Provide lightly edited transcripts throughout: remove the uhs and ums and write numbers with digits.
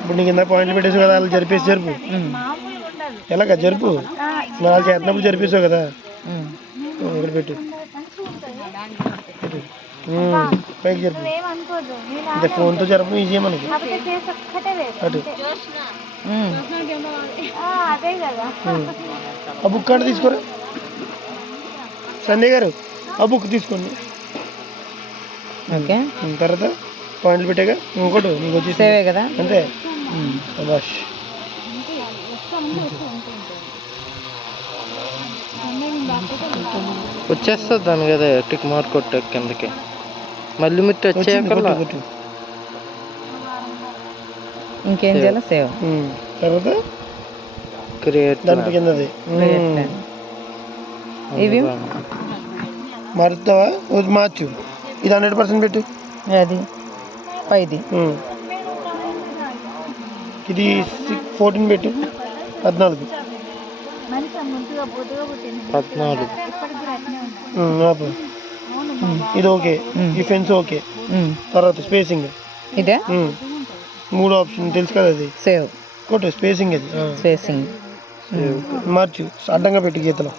ఇప్పుడు నీకు ఇందాక పాయింట్లు పెట్టేసావు కదా, వాళ్ళు జరిపేసి జరుపు. ఎలాగ జరుపు, వాళ్ళు చేస్తున్నప్పుడు జరిపేసావు కదా, ఇక్కడ పెట్టు, పైకి జరుపు. అంటే ఫోన్తో జరపడం ఈజీ మనకి. అటు ఆ బుక్ అంటే తీసుకోరా సంజయ్ గారు, ఆ బుక్ తీసుకోండి. ఓకే, తర్వాత పాయింట్లు పెట్టాక ఇంకోటి నీకు వచ్చేసి కదా అంతే. బస్ వచ్చేస్తుంది దాని కదా టిక్ మార్క్ కొట్టే కిందకి. మళ్ళీ మీరు వచ్చేయకల్లా ఇంకేం చేయాలి? సేవ్. తర్వాత క్రియేట్ దాని కిందది ఇవి మారుతావా? మార్చు, ఇది 100% పెట్టు. అది పైది ఇది 14 పెట్టు. 14 ఆపు. ఇది ఓకే, ఈ ఫెన్స్ ఓకే. తర్వాత స్పేసింగ్ ఇదే 3 ఆప్షన్ తెలుసు కదా, అది సేవ్ కొట్టు. స్పేసింగ్ అది స్పేసింగ్ మార్చు, అడ్డంగా పెట్టు గీతలో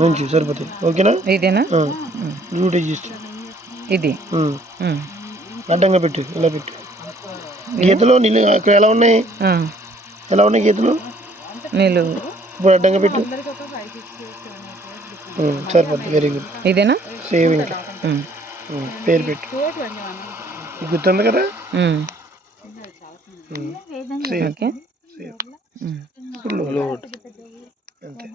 నుంచు సరిపోతుంది. ఓకేనా? ఇదేనా? డ్యూటీ చేస్తు ఇది అడ్డంగా పెట్టు, ఇలా పెట్టు. గీతలో నీళ్ళు ఎలా ఉన్నాయి, ఎలా ఉన్నాయి గీతలు? నీళ్ళు ఇప్పుడు అడ్డంగా పెట్టు, సరిపోతుంది. Very good. ఇదేనా? సేవ్. ఇంకా పేరు పెట్టు, గుర్తుంది కదా. Save save. ఇప్పుడు లోడ్ అంతే.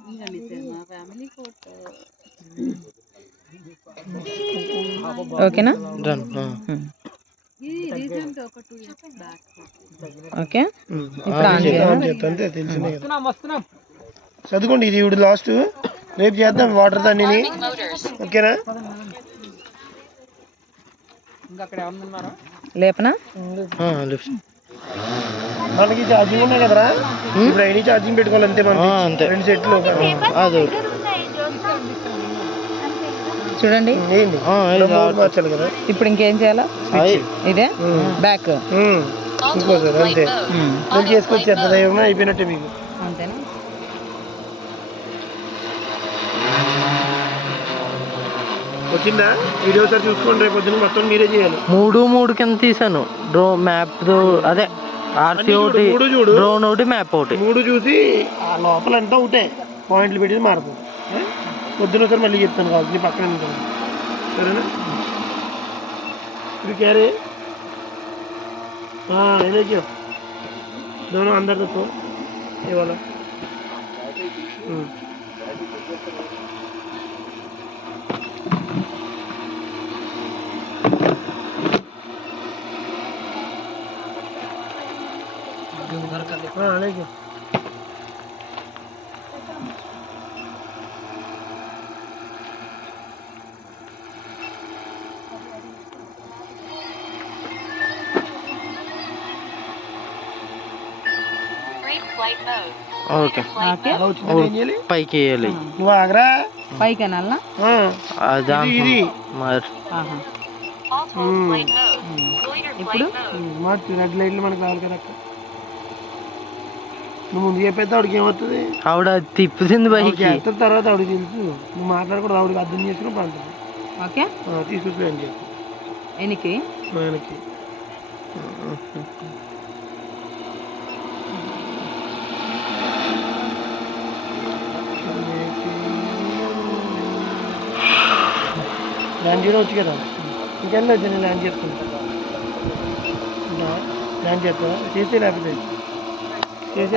ఓకేనా? డన్. ఓకే, ఇప్పుడు ఆన్ చేయాలి. అంతే, తెలిసిందే కదా. చదువుకోండి, ఇది ఇప్పుడు లాస్ట్, రేపు చేద్దాం వాటర్ దాన్ని. ఓకేనా? లేపనా? మనకి ఛార్జింగ్ ఉన్నాయి కదరా, ఇప్పుడు అయినా ఛార్జింగ్ పెట్టుకోవాలి అంతే. మనం అంతే 2 సెట్లు. అదొకటి చూడండి, మార్చాలి కదా. ఇప్పుడు ఇంకేం చేయాలా? ఇదే బ్యాక్ ఇంకోసారి అంతే. మనం చేసుకొచ్చి ఏమన్నా అయిపోయినట్టే మీకు. అంతేనా? వచ్చిందా? వీడియో సార్ చూసుకోండి, రేపు పొద్దున్న మొత్తం మీరే చేయాలి. 3 కింద తీసాను. మ్యాప్ అదే ఆర్సీ ఒకటి, డ్రోన్ ఒకటి, మ్యాప్ ఒకటి. 3 చూసి ఆ లోపల అంతా ఒకటే, పాయింట్లు పెట్టి మారుతుంది. పొద్దున సార్ మళ్ళీ చెప్తాను కాదు, నీ పక్కన ఉంటాను. సరేనా? ఇది క్యారే ఏదో दोनों अंदर रखो ये वाला। हाँ लेके ఓకే పైకి వేయాలి. నువ్వు ఆగరా పైకి అనాలనా? ఇది మరి ఇప్పుడు మార్చు రెడ్ లైట్లు మనకు రావాలి కదా అక్క. నువ్వు ముందు చెప్పేస్తే ఆవిడకి ఏమవుతుంది? ఆవిడ తిప్పుతుంది పైకి, తర్వాత ఆవిడకి తెలుసు. నువ్వు మాట్లాడకూడదు, ఆవిడకి అర్థం చేసుకుని పండుతుంది. ఓకే తీసుకొచ్చి అని చెప్పి ఎనికి ఆయనకి ల్యాండ్ చేయడం వచ్చు కదా. ఇంకెళ్ళి వచ్చి నేను ల్యాండ్ చేస్తాను. ల్యాండ్ చేస్తా చేస్తే లేకపోతే చేసి